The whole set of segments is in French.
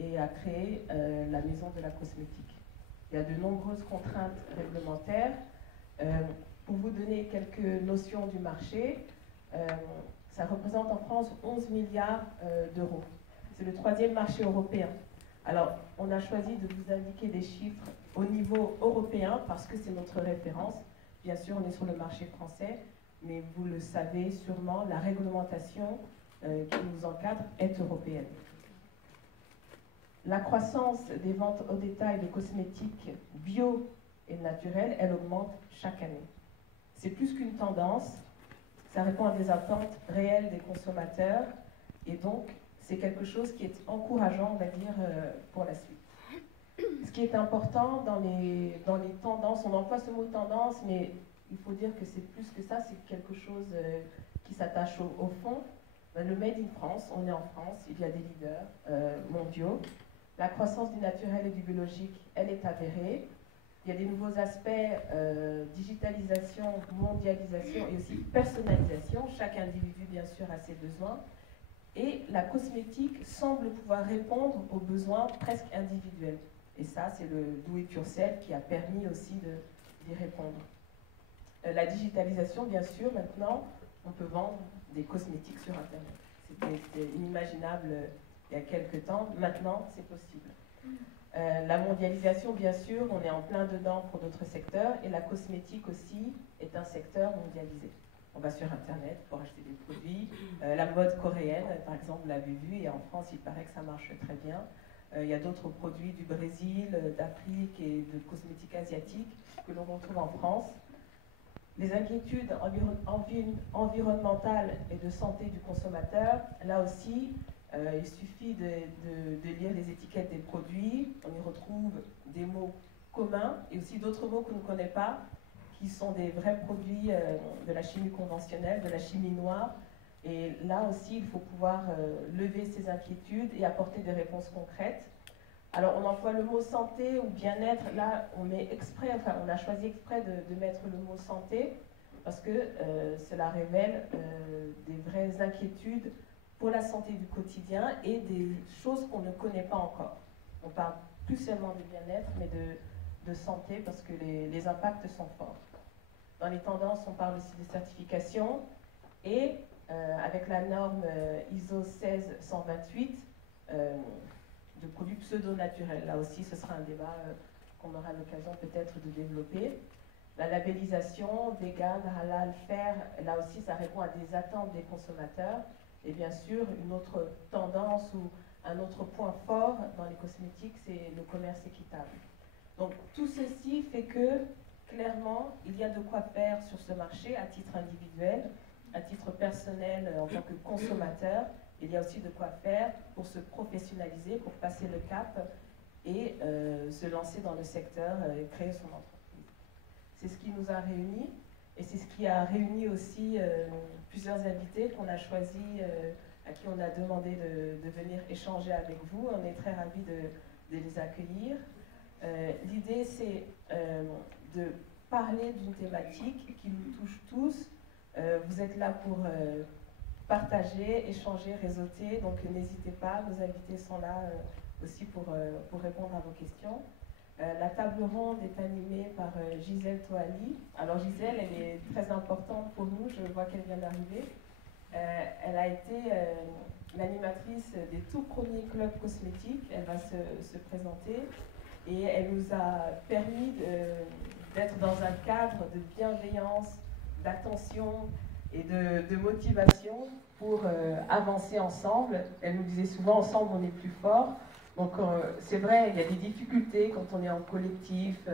et a créé la Maison de la Cosmétique. Il y a de nombreuses contraintes réglementaires. Pour vous donner quelques notions du marché, ça représente en France 11 milliards d'euros. C'est le 3e marché européen. Alors, on a choisi de vous indiquer des chiffres au niveau européen parce que c'est notre référence. Bien sûr, on est sur le marché français, mais vous le savez sûrement, la réglementation qui nous encadre est européenne. La croissance des ventes au détail de cosmétiques bio et naturels, elle augmente chaque année. C'est plus qu'une tendance, ça répond à des attentes réelles des consommateurs et donc c'est quelque chose qui est encourageant, on va dire, pour la suite. Ce qui est important dans les tendances, on emploie ce mot tendance, mais il faut dire que c'est plus que ça, c'est quelque chose qui s'attache au fond. Le Made in France, on est en France, il y a des leaders mondiaux. La croissance du naturel et du biologique, elle est avérée. Il y a des nouveaux aspects, digitalisation, mondialisation et aussi personnalisation. Chaque individu, bien sûr, a ses besoins. Et la cosmétique semble pouvoir répondre aux besoins presque individuels. Et ça, c'est le do-it-yourself qui a permis aussi d'y répondre. La digitalisation, bien sûr, maintenant, on peut vendre des cosmétiques sur Internet. C'était inimaginable il y a quelques temps. Maintenant, c'est possible. La mondialisation, bien sûr, on est en plein dedans pour d'autres secteurs. Et la cosmétique aussi est un secteur mondialisé. On va sur Internet pour acheter des produits. La mode coréenne, par exemple, vous l'avez vu, et en France, il paraît que ça marche très bien. Il y a d'autres produits du Brésil, d'Afrique et de cosmétiques asiatiques que l'on retrouve en France. Les inquiétudes environnementales et de santé du consommateur, là aussi, il suffit de lire les étiquettes des produits. On y retrouve des mots communs et aussi d'autres mots qu'on ne connaît pas, qui sont des vrais produits de la chimie conventionnelle, de la chimie noire. Et là aussi, il faut pouvoir lever ces inquiétudes et apporter des réponses concrètes. Alors, on emploie le mot santé ou bien-être. Là, on a choisi exprès de mettre le mot santé parce que cela révèle des vraies inquiétudes pour la santé du quotidien et des choses qu'on ne connaît pas encore. On parle plus seulement de bien-être, mais de santé parce que les impacts sont forts. Dans les tendances, on parle aussi de certification et avec la norme ISO 16128 de produits pseudo-naturels. Là aussi, ce sera un débat qu'on aura l'occasion peut-être de développer. La labellisation, vegan, halal, fair, là aussi, ça répond à des attentes des consommateurs. Et bien sûr, une autre tendance ou un autre point fort dans les cosmétiques, c'est le commerce équitable. Donc tout ceci fait que, clairement, il y a de quoi faire sur ce marché à titre individuel, à titre personnel en tant que consommateur. Il y a aussi de quoi faire pour se professionnaliser, pour passer le cap et se lancer dans le secteur et créer son entreprise. C'est ce qui nous a réunis. Et c'est ce qui a réuni aussi plusieurs invités qu'on a choisis, à qui on a demandé de venir échanger avec vous. On est très ravis de les accueillir. L'idée, c'est de parler d'une thématique qui nous touche tous. Vous êtes là pour partager, échanger, réseauter, donc n'hésitez pas, nos invités sont là aussi pour répondre à vos questions. La table ronde est animée par Gisèle Toali. Alors Gisèle, elle est très importante pour nous, je vois qu'elle vient d'arriver. Elle a été l'animatrice des tout premiers clubs cosmétiques, elle va se présenter et elle nous a permis d'être dans un cadre de bienveillance, d'attention et de motivation pour avancer ensemble. Elle nous disait souvent, ensemble on est plus fort. Donc c'est vrai, il y a des difficultés quand on est en collectif,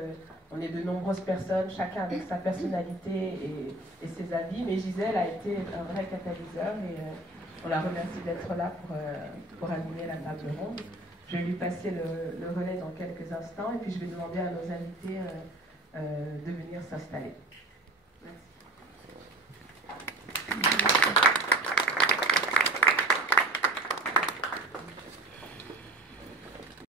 on est de nombreuses personnes, chacun avec sa personnalité et ses avis, mais Gisèle a été un vrai catalyseur et on la remercie d'être là pour animer la table ronde. Je vais lui passer le relais dans quelques instants et puis je vais demander à nos invités de venir s'installer.